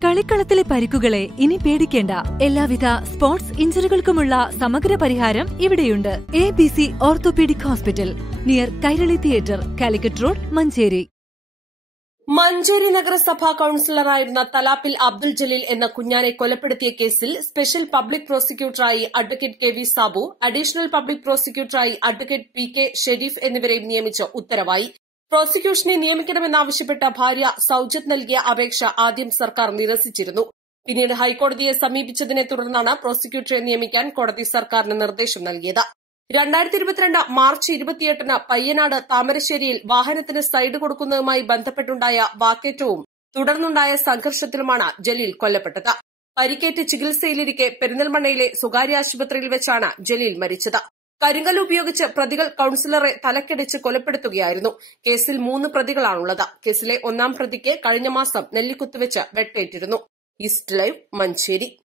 കളിക്കളത്തിലെ പരിക്കുകളെ ഇനി പേടിക്കേണ്ട. എല്ലാവിധ സ്പോർട്സ് ഇഞ്ചുറികൾക്കുമുള്ള സമഗ്ര പരിഹാരം ഇവിടെയുണ്ട്. A B C orthopaedic hospital near Kairali theatre Calicut road Manjeri. Manjeri നഗരസഭാ കൌൺസിലറായിരുന്ന തലാപ്പിൽ അബ്ദുൽ ജലീൽ എന്ന കുഞ്ഞാനെ കൊലപ്പെടുത്തിയ കേസിൽ special public പ്രോസിക്യൂട്ടറായി advocate K V Sabu additional public പ്രോസിക്യൂട്ടറായി advocate P K Sharif എന്നിവരെ നിയമിച്ച് ഉത്തരവായി. പ്രോസിക്യൂഷനെ നിയമിക്കണമെന്നാവശ്യപ്പെട്ട ഭാര്യ സൌജത് നൽകിയ അപേക്ഷ ആദ്യം സർക്കാർ നിരസിച്ചിരുന്നു. പിന്നീട് ഹൈക്കോടതിയെ സമീപിച്ചതിനെ തുടർന്നാണ് പ്രോസിക്യൂട്ടറെ നിയമിക്കാൻ കോടതി സർക്കാരിന് നിർദ്ദേശം നൽകിയത്. രണ്ടായിരത്തി ഇരുപത്തിരണ്ട് മാർച്ച് ഇരുപത്തിയെട്ടിന് പയ്യനാട് താമരശ്ശേരിയിൽ വാഹനത്തിന് സൈഡ് കൊടുക്കുന്നതുമായി ബന്ധപ്പെട്ടുണ്ടായ വാക്കേറ്റവും തുടർന്നുണ്ടായ സംഘർഷത്തിലുമാണ് ജലീൽ കൊല്ലപ്പെട്ടത്. പരിക്കേറ്റ് ചികിത്സയിലിരിക്കെ പെരിന്തൽമണ്ണയിലെ സ്വകാര്യ ആശുപത്രിയിൽ വെച്ചാണ് ജലീൽ മരിച്ചത്. കരിങ്കൽ ഉപയോഗിച്ച് പ്രതികൾ കൌൺസിലറെ തലക്കടിച്ച് കൊലപ്പെടുത്തുകയായിരുന്നു. കേസിൽ മൂന്ന് പ്രതികളാണുള്ളത്. കേസിലെ ഒന്നാം പ്രതിക്ക് കഴിഞ്ഞ മാസം നെല്ലിക്കുത്തുവെച്ച് വെട്ടേറ്റിരുന്നു. East live Manjeri.